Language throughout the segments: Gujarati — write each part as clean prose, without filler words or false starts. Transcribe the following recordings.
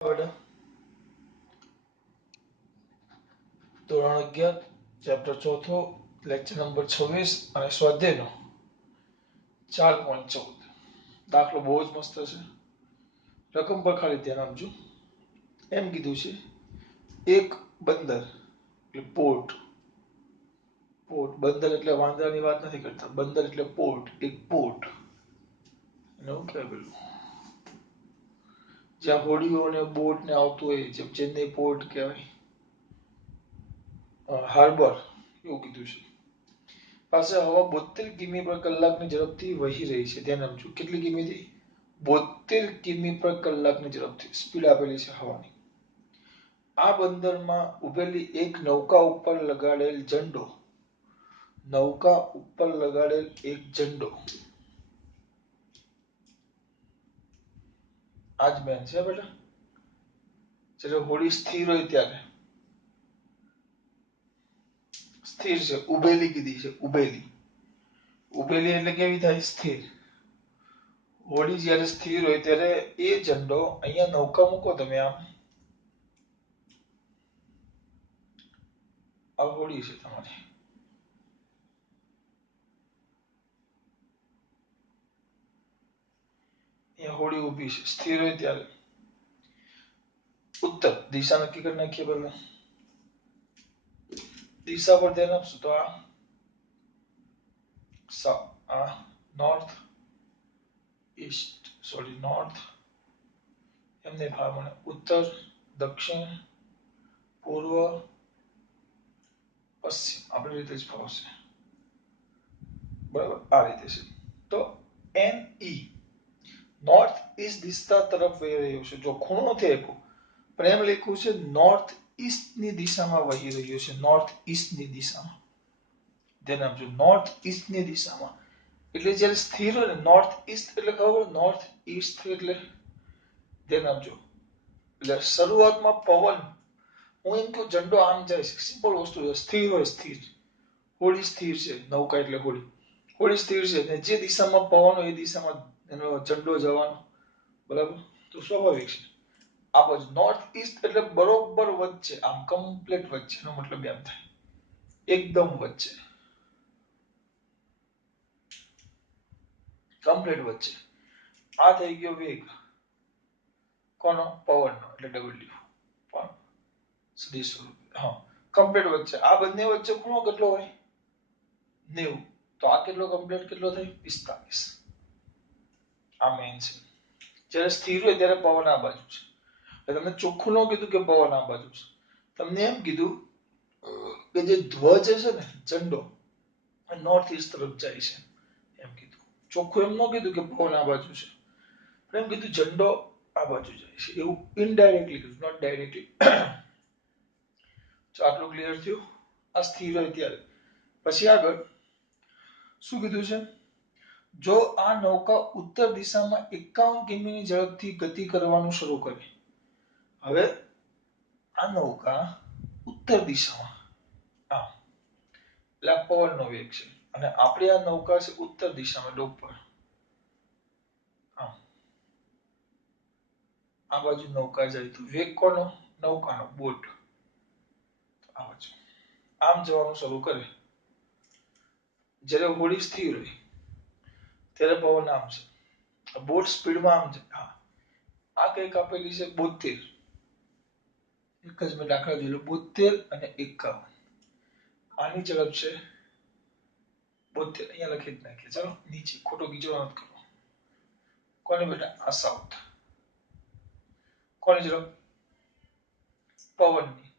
ધોરણ 11 ચેપ્ટર ચોથો લેક્ચર નંબર 26 અને સ્વાધ્યાયનો 4.14 દાખલો બહુ જ મસ્ત છે. રકમ પર ખાલી ધ્યાન આપજો. એમ કીધું છે એક બંદર એટલે પોર્ટ. બંદર એટલે વાંદરાની વાત નથી કરતા. બંદર એટલે પોર્ટ, એક પોર્ટ. એવું કહેવાય પેલું જ્યાં હોડીઓ ને બોટ ને આવતું હોય, જેમ ચેન્નઈ પોર્ટ કહેવાય, હાર્બર, એવું કીધું છે. પાસે હવા 72 કિમી પર કલાકની ઝડપથી વહી રહી છે. ધ્યાન આપજો. કેટલી કિમીથી? 72 કિમી પર કલાકની ઝડપથી સ્પીડ આપેલી છે હવાની. આ બંદરમાં ઉભેલી એક નૌકા ઉપર લગાડેલ ઝંડો. નૌકા ઉપર લગાડેલ એક ઝંડો. આજ મેન છે બેટા. જ્યારે હોડી સ્થિર હોય ત્યારે. સ્થિર છે, ઉભેલી કીધી છે. ઉભેલી ઉભેલી એટલે કેવી થાય? સ્થિર. હોડી જ્યારે સ્થિર હોય ત્યારે એ ઝંડો, અહીંયા નૌકા મૂકો તમે, આમ આ હોડી છે તમારી. અહીંયા હોડી ઊભી છે, સ્થિર હોય ત્યારે ઉત્તર દિશા નક્કી કરી નાખીએ. પહેલા દિશા પર ધ્યાન આપશું તો આ નોર્થ ઈસ્ટ, સોરી નોર્થ, એમને ભાવ મને ઉત્તર, દક્ષિણ, પૂર્વ, પશ્ચિમ આપણી રીતે જ ફાવશે. બરાબર, આ રીતે છે. તો એન ઈ નોર્થ ઈસ્ટ દિશા તરફ વહી રહ્યો છે. જો ખૂણો નથી આપ્યો, પણ એમ લખ્યું છે નોર્થ ઈસ્ટ ની દિશામાં વહી રહ્યો છે. નોર્થ ઈસ્ટ ની દિશામાં. ધ્યાન આપજો, નોર્થ ઈસ્ટ ની દિશામાં. એટલે જ્યારે સ્થિર હોય ને, નોર્થ ઈસ્ટ એટલે ખબર, નોર્થ ઈસ્ટ એટલે ધ્યાન આપજો. એટલે શરૂઆતમાં પવન, હું એમ કહું ઝંડો આમ જાય છે, સિમ્પલ વસ્તુ છે. સ્થિર હોય, સ્થિર. હોડી સ્થિર છે, નૌકા એટલે હોડી. હોડી સ્થિર છે ને જે દિશામાં પવન હોય એ દિશામાં એનો ઝંડો જવાનો. બરાબર, તો સ્વાભાવિક છે. આ બાજુ નોર્થ ઈસ્ટ એટલે બરોબર વચ્ચે, આમ કમ્પ્લીટ વચ્ચે. એનો મતલબ એમ થાય એકદમ વચ્ચે, કમ્પ્લીટ વચ્ચે. આ થઈ ગયો વેગ કોનો? પવનનો, એટલે ડબલ્યુ. પણ સદિશ સ્વરૂપે, હા, કમ્પ્લીટ વચ્ચે. આ બંને વચ્ચે ખૂણો કેટલો હોય? 90. તો આ કેટલો કમ્પ્લીટ કેટલો થાય? 45. આ મેઇન છે. જ્યારે સ્થિર હોય ત્યારે પવન આ બાજુ છે. તમને ચોખ્ખું ન કીધું કે પવન આ બાજુ છે. તમને એમ કીધું કે જે ધ્વજ છે ને, ઝંડો, નોર્થ ઈસ્ટ તરફ જાય છે, એમ કીધું. ચોખ્ખું એમ ન કીધું કે પવન આ બાજુ છે, પણ એમ કીધું ઝંડો આ બાજુ જાય છે. એવું ઇનડાયરેક્ટલી કીધું, નોટ ડાયરેક્ટલી. તો આટલું ક્લિયર થયું. આ સ્થિર હોય ત્યારે. પછી આગળ શું કીધું છે? જો આ નૌકા ઉત્તર દિશામાં 51 કિમીની ઝડપથી ગતિ કરવાનું શરૂ કરે. હવે આ નૌકા ઉત્તર દિશામાં, આમ, એટલે આ પવનનો વેગ છે, અને આપણી આ નૌકા છે ઉત્તર દિશામાં, એટલે ઉપર, આમ. આ બાજુ નૌકા જાય તો વેગ કોનો? નૌકાનો, બોટ. આ બાજુ આમ જવાનું શરૂ કરે. જ્યારે હોડી સ્થિર હોય ત્યારે પવન આમ છે, બોટ સ્પીડમાં આમ છે. હા, આ કઈક આપેલી છે 72. એક જ મેં દાખલા જોઈ લો, 72 અને 51. આની ઝડપ છે 72. અહીંયા લખી જ નાખીએ. ચલો નીચે ખોટો ગીચો નથી કરવો. કોને બેટા? આ સાઉથ. કોની ઝડપ? પવનની.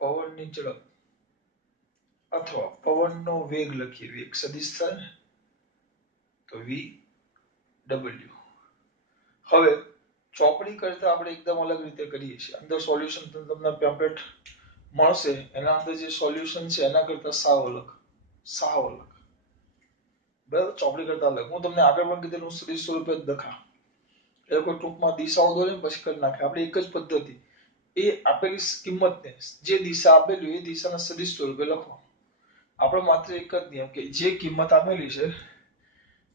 પવનની ઝડપ અથવા પવનનો વેગ લખીએ. વેગ સદિશ થાય ને, તો વી ડબલ્યુ. હવે ચોપડી કરતા આપણે એકદમ અલગ રીતે કરીએ છીએ. અંદર સોલ્યુશન તમને પેમ્પલેટ મળશે, એના અંદર જે સોલ્યુશન છે એના કરતા સાવ અલગ. સાવ અલગ. બરાબર, ચોપડી કરતા અલગ. હું તમને આગળ પણ કીધેલું, સદિશ સ્વરૂપે જ દખા. એ કોઈ ટૂંકમાં દિશાઓ દોરે પછી કરી નાખે. આપણે એક જ પદ્ધતિ, એ આપેલી કિંમતને, જે દિશા આપેલી એ દિશાના સદિશ સ્વરૂપે લખો. આપણે માત્ર એક જ નિયમ કે જે કિંમત આપેલી છે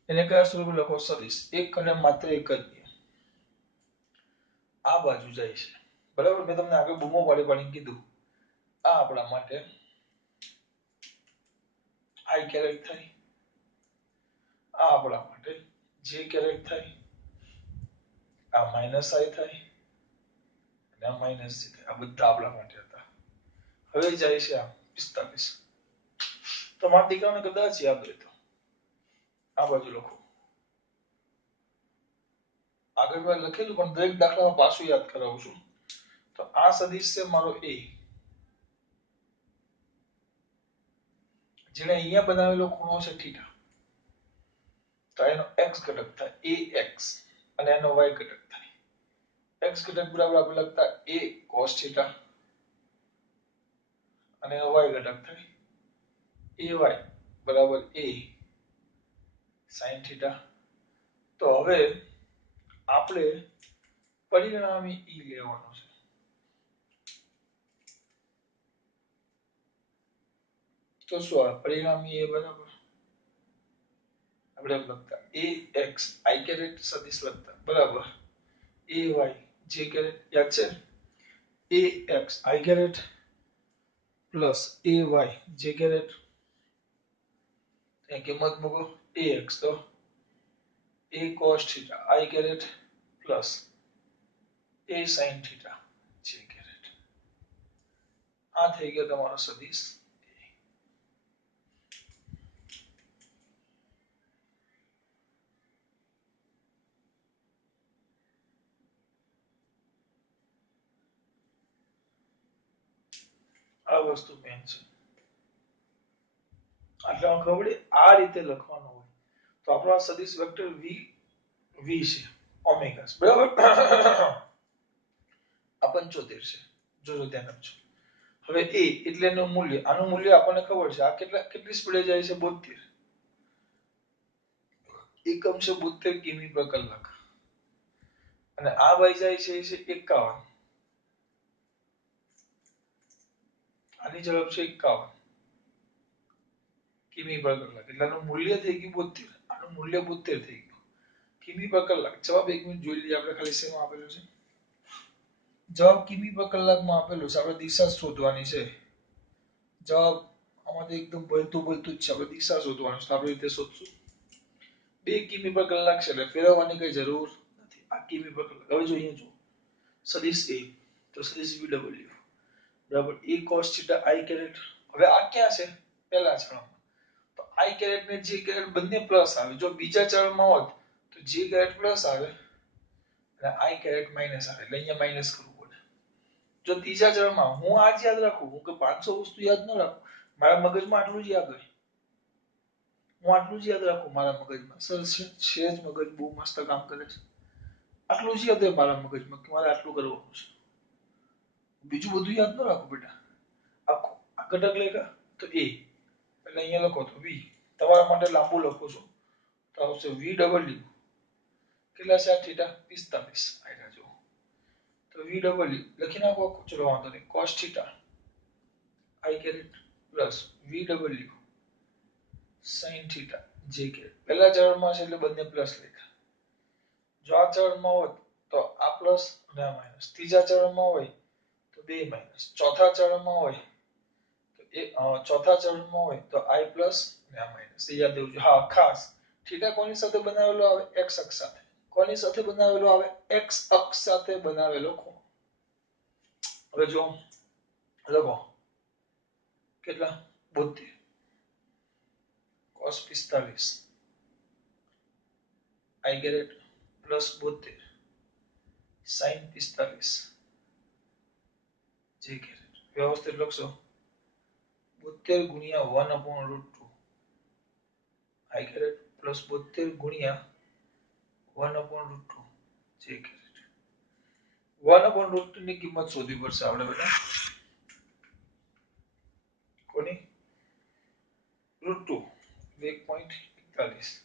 એને કયા સ્વરૂપે લખો? સદિશ. એક અને માત્ર એક જ નિયમ. આ બાજુ જાય છે બરાબર મેં તમને આગળ બૂમો પાડીને કીધું આ આપણા માટે આઈ કેરેટ થાય આ આપણા માટે જે કેરેટ થાય આ માઇનસ આઈ થાય અને આ માઇનસ જે થાય આ બધા આપણા માટે હતા હવે જાય છે આ 45 તો મારા દીકરાને કદાચ યાદ હોય તો આ બાજુ લખો આગળ મેં લખેલું પણ દરેક દાખલામાં પાછું યાદ કરાવું છું તો આ સદિશ છે મારો એ જેને અહીંયા બનાવેલો ખૂણો છે થીટા તો એનો x ઘટક થાય ax અને એનો y ઘટક થાય x ઘટક બરાબર આપણે લખતા a cos થીટા અને એનો y ઘટક થાય ay બરાબર a sin થીટા તો હવે આપણે પરિણામી e લેવાનો છે તો શું આવે પરિણામી એ બરાબર આપણે લખતા ax i કેરેટ સદિશ લખતા બરાબર ay જે કેરેટ યાદ છે ax i caret plus ay જે કેરેટ એ કિંમત મૂકો ax તો a cos theta i caret plus a sin theta જે કેરેટ આ થઈ ગયો તમારો સદિશ આ વસ્તુ મેન છે એટલે ખબર આ રીતે લખવાનું હોય તો આપણો સદિશ વેક્ટર v છે ઓમેગા બરાબર આ 75 છે જોજો ધ્યાન આપજો હવે a એટલે એનું મૂલ્ય આનું મૂલ્ય આપણને ખબર છે આ કેટલી સ્પીડે જાય છે 72 એકમ છે 72 કિમી પર કલાક અને આ ભાઈ જાય છે 51 આની ઝડપ છે 51 કિમી પર કલાક એટલે આનું મૂલ્ય થઈ ગયું 72 આનું મૂલ્ય 72 થઈ ગયું કિમી પર કલાક જવાબ 1 મિનિટ જોઈ લઈએ આપણે ખાલી શેમાં આપેલું છે જવાબ કિમી પર કલાકમાં આપેલું છે આપણે દિશા શોધવાની છે જવાબ આમાંથી એકદમ બોલતું જ છે આપણે દિશા શોધવાની છે આપણે રીતે શોધશું 2 કિમી પર કલાક છે એટલે ફેરવવાની કઈ જરૂર નથી આ કિમી પર કલાક હવે જો અહીંયા જો સદિશ a તો સદિશ vw બરાબર a cos θ i કેરેટ હવે આ ક્યાં છે પહેલા ચલમાં તો i કેરેટ ને j કેરેટ બંને પ્લસ આવે જો બીજા ચલમાં હોત તો j કેરેટ પ્લસ આવે અને i કેરેટ માઈનસ આવે એટલે અહીંયા માઈનસ કરવું પડે જો ત્રીજા ચલમાં હું આ જ યાદ રાખું હું કે 500 વસ્તુ યાદ ન રાખું મારા મગજમાં આટલું જ યાદ હોય હું આટલું જ યાદ રાખું મારા મગજમાં સર છે જ મગજ બહુ મસ્ત કામ કરે છે આટલું જ યાદ હોય મારા મગજમાં કે મારે આટલું કરવાનું છે બીજું બધું યાદ ન રાખો બેટા આખો આ ઘટક લેખા તો a એટલે અહીંયા લખો તો v તમારા માટે લાંબુ લખું છું તો આવશે vw કેટલા છે થીટા 45 આયા જો તો vw લખી નાખો ચલો વાંધો નહીં cos theta i caret plus vw sin theta j caret પહેલા ચરણમાં છે એટલે બંને પ્લસ લખ્યા જો આ ચરણમાં હોત તો આ પ્લસ અને આ માઈનસ ત્રીજા ચરણમાં હોય તો બે માઈનસ ચોથા ચરણમાં હોય તો ચોથા ચરણમાં હોય તો i પ્લસ અને આ માઈનસ યાદ દેવું હા ખાસ થીટા કોની સાથે બનાવેલો આવે x અક્ષ સાથે કોની સાથે બનાવેલો આવે x અક્ષ સાથે બનાવેલો ખૂણો હવે જો લખો કેટલા 72 cos 45 i caret plus 72 sin 45 j caret વ્યવસ્થિત લખશો 72 ગુણ્યા 1/√2 i કેરેટ પ્લસ 72 ગુણ્યા 1/√2 j કેરેટ 1/√2 ની કિંમત શોધવી પડશે આપણે બેટા કોની √2 1.41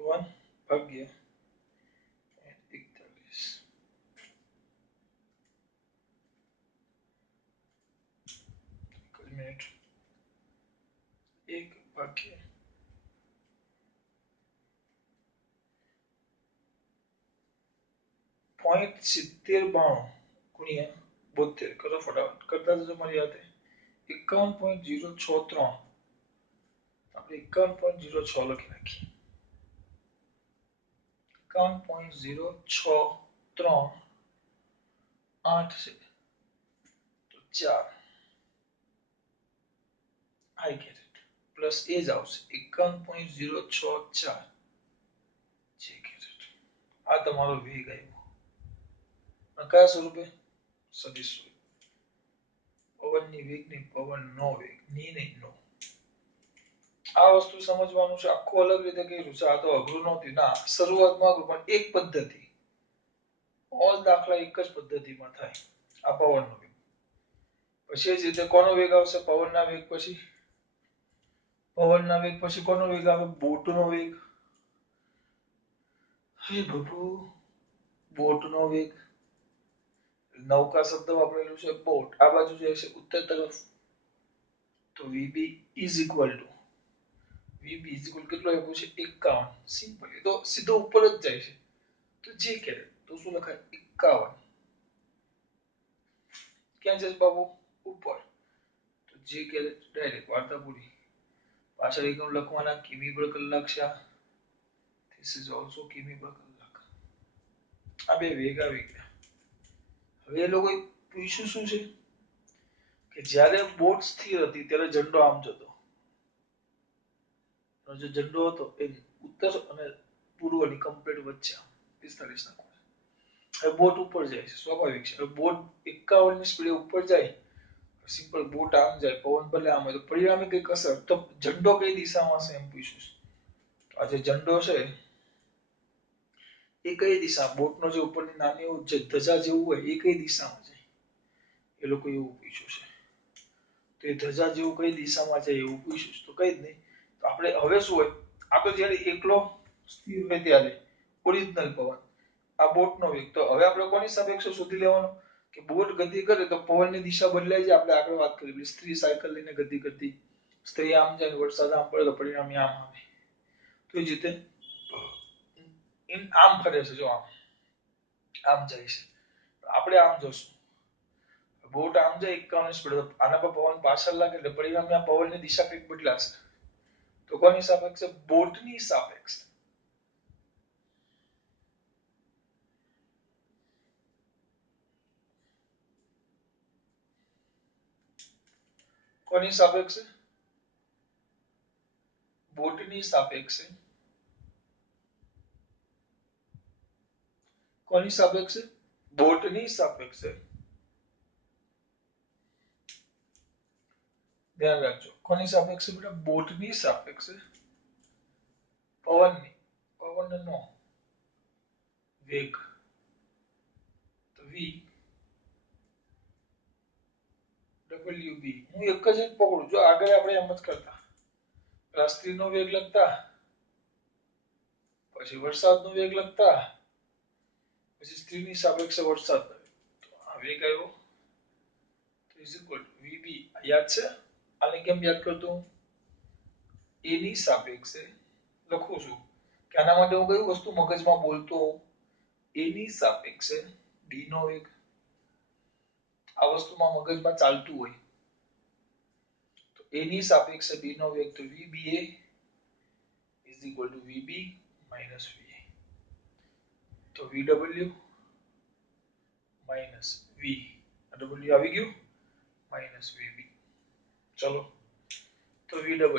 1 ભાગ્યા 41 મિનિટ 1 ભાગ્યા 51.7092 ગુણ્યા 72 કરો ફટાફટ કરતા જજો મારી હાથે 51.063 આપણે 51.06 લખી નાખીએ 51.063 8 છે તો 4 આઈ ગેટ ઇટ પ્લસ એ જ આવશે 51.064 જે ગેટ ઇટ આ તમારો વેગ આવ્યો કયા સ્વરૂપે સદિશ સ્વરૂપ પવનની વેગની પવનનો વેગ ની નહીં નો આ વસ્તુ સમજવાનું છે આખું અલગ રીતે કર્યું છે આ તો અઘરું નહોતી ના શરૂઆતમાં અઘરું પણ એક પદ્ધતિ ઓલ દાખલા એક જ પદ્ધતિમાં થાય આ પવનનો વેગ પછી જ રીતે કોનો વેગ આવશે પવનના વેગ પછી કોનો વેગ આવે બોટનો વેગ હે પ્રભુ બોટનો વેગ નૌકા શબ્દ વાપરેલું છે બોટ આ બાજુ જાય છે ઉત્તર તરફ તો vb is equal to કેટલો આપ્યો છે 51 સિમ્પલ એ તો સીધો ઉપર જ જાય છે તો જે કરે તો શું લખાય 51 ક્યાં જશે બાબુ ઉપર તો જે કરે ડાયરેક્ટ વાર્તા પૂરી પાછળ એકમ લખવાના કિમી પર કલાક છે this is also કિમી પર કલાક આ બે વેગ આવી ગયા હવે એ લોકોએ પૂછ્યું શું છે કે જ્યારે બોટ સ્થિર હતી ત્યારે ઝંડો આમ જતો જે ઝંડો હતો એ ઉત્તર અને પૂર્વની કમ્પ્લીટ વચ્ચે 45 ના ખૂણે હવે બોટ ઉપર જાય છે સ્વાભાવિક છે હવે બોટ 51 ની સ્પીડે ઉપર જાય સિમ્પલ બોટ આમ જાય પવન ભલે આમ હોય તો પરિણામે કઈક અસર તો ઝંડો કઈ દિશામાં છે એમ પૂછ્યું છે આ જે ઝંડો છે એ કઈ દિશા બોટનો જે ઉપરની નાની જે ધજા જેવું હોય એ કઈ દિશામાં જાય એ લોકો એવું પૂછ્યું છે તો એ ધજા જેવું કઈ દિશામાં જાય એવું પૂછ્યું છે તો કઈ જ નહીં તો આપણે હવે શું હોય આ તો જ્યારે એકલો સ્થિર હોય ત્યારે ઓરિજિનલ પવન આ બોટનો વેગ તો હવે આપણે કોની સાપેક્ષે શોધી લેવાનો કે બોટ ગતિ કરે તો પવનની દિશા બદલાય છે આપણે આગળ વાત કરી સ્ત્રી સાયકલ લઈને ગતિ કરતી સ્ત્રી આમ જાય વરસાદ આમ પડે તો પરિણામે આમ આવે તો એ રીતે આમ ફરે છે જો આમ જાય છે આપણે આમ જોશું બોટ આમ જાય 51 સ્પીડ આના પર પવન પાછળ લાગે એટલે પરિણામે આ પવનની દિશા કંઈક બદલાશે તો કોની સાપેક્ષે બોટની સાપેક્ષે કોની સાપેક્ષે બોટની સાપેક્ષે કોની સાપેક્ષે બોટની સાપેક્ષે ધ્યાન રાખજો કોની સાપેક્ષે બેટા બોટની સાપેક્ષે પવનનો વેગ તો v wb હું એક જ પકડું જો આગળ આપણે એમ જ કરતા રાષ્ટ્રીયનો વેગ લખતા પછી વરસાદનો વેગ લખતા પછી સ્ત્રીની સાપેક્ષે વરસાદનો વેગ તો આ વેગ આવ્યો is equal to vb યાદ છે આને કેમ યાદ કરતો a ની સાપેક્ષે લખું છું કે આના માટે હું કઈ વસ્તુ મગજમાં બોલતો a ની સાપેક્ષે b નો વેગ આ વસ્તુમાં મગજમાં ચાલતું હોય તો a ની સાપેક્ષે b નો વેગ તો vba is equal to vb minus va તો vw minus v w આવી ગયું minus vb ચલો તો vw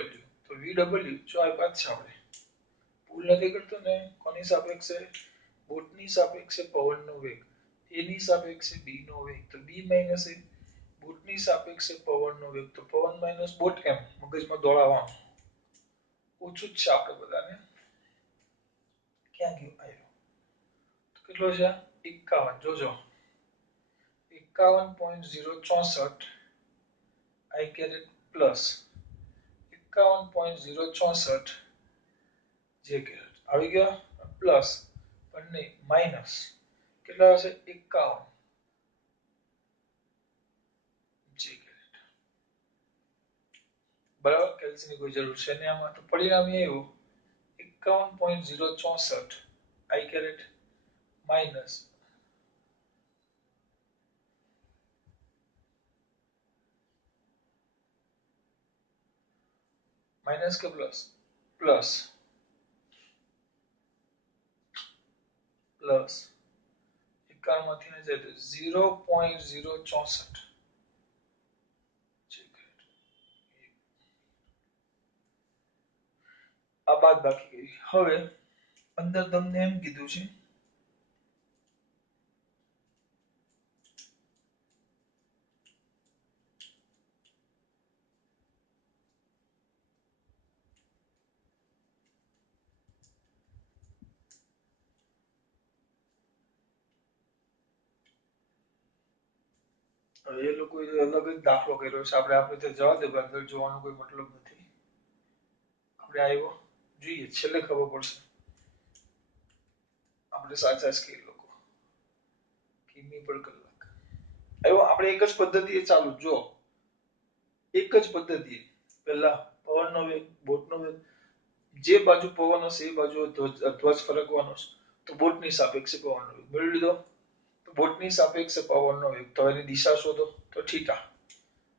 જો આ પાછ છે આપણે ભૂલ નથી કરતો ને કોની સાપેક્ષે બોટની સાપેક્ષે પવનનો વેગ a ની સાપેક્ષે b નો વેગ તો b minus a બોટની સાપેક્ષે પવનનો વેગ તો પવન માઈનસ બોટ કેમ મગજમાં દોડાવવાનું ઓછું જ છે આપણે બધાને ક્યાં ગયું આવ્યો તો કેટલો છે 51 જોજો 51.064 I carry પ્લસ 51.064 જે કેરેટ આવી ગયા પ્લસ પણ નહીં માઈનસ કેટલા હશે 51 જે કેરેટ બરાબર કેલ્સીની કોઈ જરૂર છે નહીં આમાં તો પરિણામ એ આવ્યું 51.064 I કેરેટ માઈનસ माइनस के प्लस प्लस प्लस 51 માંથી ને જાય તો 0.064 આ બાદ બાકી ગઈ. હવે અંદર તમને એમ કીધું છે હવે એ લોકો અલગ જ દાખલો કર્યો છે. આપણે તે જવા દે, અંદર જોવાનો કોઈ મતલબ નથી. આપણે આવ્યો જોઈએ, છેલ્લે ખબર પડશે. આપણે સાચા સ્કેલ લોકો કિમી પર કલાક આવ્યો. આપણે એક જ પદ્ધતિએ ચાલુ. જો એક જ પદ્ધતિએ પહેલા પવનનો વેગ, બોટનો વેગ, જે બાજુ પવન હશે એ બાજુ ધ્વજ ફરકવાનો છે. તો બોટની સાપેક્ષે પવનનો વેગ મેળવી લીધો. તો બોટની સાપેક્ષે પવનનો વેગ, તો એની દિશા શોધો. તો થીટા.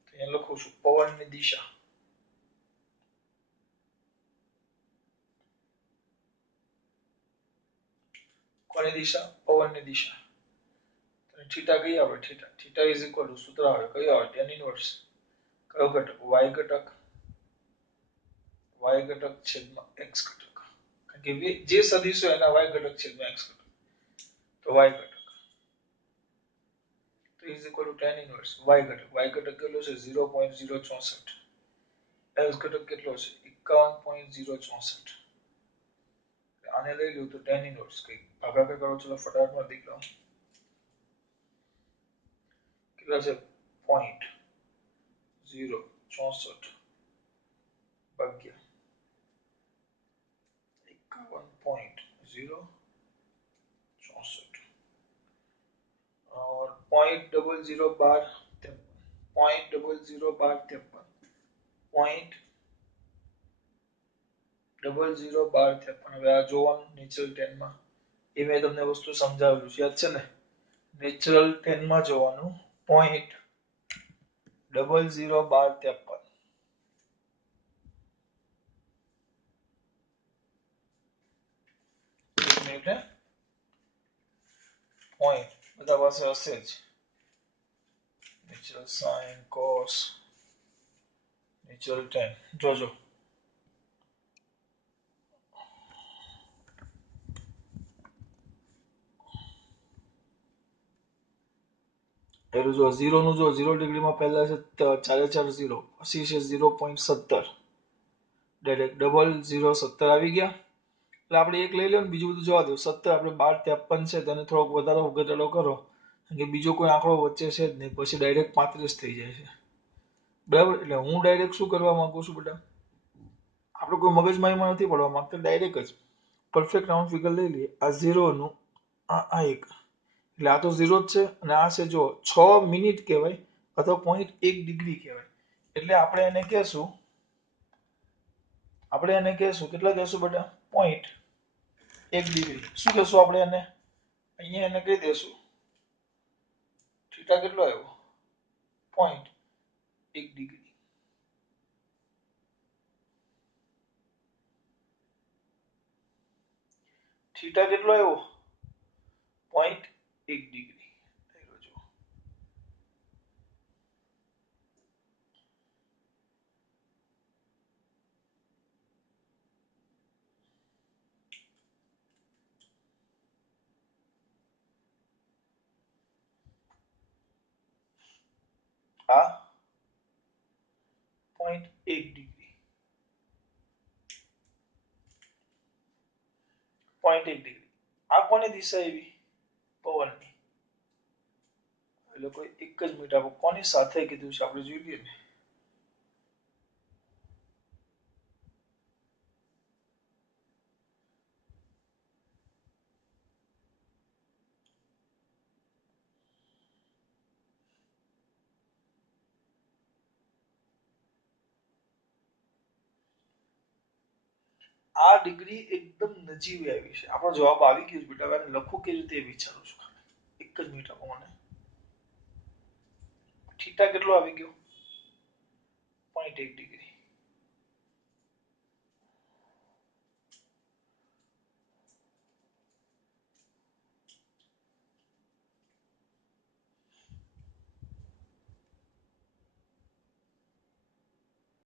તો અહીંયા લખું છું પવનની દિશા. કોની દિશા? પવનની દિશા. થીટા કઈ આવે? Theta. Theta is equal to સૂત્ર આવે કયું આવે? tan inverse. કયો ઘટક? y ઘટક. y ઘટક છેદમાં x ઘટક. કારણ કે જે સદિશો એના y ઘટક છેદમાં x ઘટક. તો y ઘટક તો is equal to tan inverse y ઘટક. y ઘટક કેટલો છે? 0.064. x ઘટક કેટલો છે? 51.064. આને લઈ લ્યો તો tan ઇનવર્સ કઈ ભાગાકાર કરો. ચલો ફટાફટ દીકરો કેટલા છે? 0.064 ભાગ્યા 51.064 और 0.0012 0.0012 0.0012. હવે આ જોવાનું નેચરલ 10 માં. એ મેં તમને વસ્તુ સમજાવેલું છે, યાદ છે ને? નેચરલ 10 માં જોવાનું 0.0012. પોઈન્ટ બધા પાસે હશે જ. નેચરલ સાઇન કોસ નેચરલ 10 જોજો. પેલું જો 0 નું જો 0 ડિગ્રીમાં પહેલા છે 4 0, પછી છે 0.17. ડાયરેક્ટ 0017 આવી ગયા. એટલે આપણે એક લઈ લો ને બીજું બધું જોવા દો. 17 આપણે 1253 છે તેને થોડોક વધારો ઘટાડો કરો, કે બીજો કોઈ આંકડો વચ્ચે છે જ નહીં, પછી ડાયરેક્ટ 35 થઈ જાય છે. બરાબર? એટલે હું ડાયરેક્ટ શું કરવા માંગુ છું બેટા? આપણે કોઈ મગજમારીમાં નથી પડવા માંગતા, ડાયરેક્ટ જ પરફેક્ટ રાઉન્ડ ફિગર લઈ લઈએ. આ 0 નું આ એક, એટલે આ તો 0 જ છે, અને આ છે જો 6 મિનિટ કહેવાય અથવા 0.1 ડિગ્રી કહેવાય. એટલે આપણે એને કહેશું કેટલા કહેશું બેટા? 0.1 ડિગ્રી. શું કહેશું આપણે એને? અહીંયા એને કહી દેશું થીટા કેટલો આવ્યો? 0.1 ડિગ્રી. થીટા કેટલો આવ્યો? 0.1 ડિગ્રી. આ 0.1 ડિગ્રી. 0.1 ડિગ્રી. આ કોની દિશા આવી? પવનની. એટલે કોઈ એક જ મિનિટ આપો. કોની સાથે કીધું છે આપણે જોઈ લઈએ ને. આ ડિગ્રી એકદમ નજીવી આવી છે. આપણો જવાબ આવી ગયો છે બેટા. હવે લખું કેવી રીતે એ વિચારું છું. એક જ મિનિટ આપો મને. થીટા કેટલો આવી ગયો? 0.1 ડિગ્રી.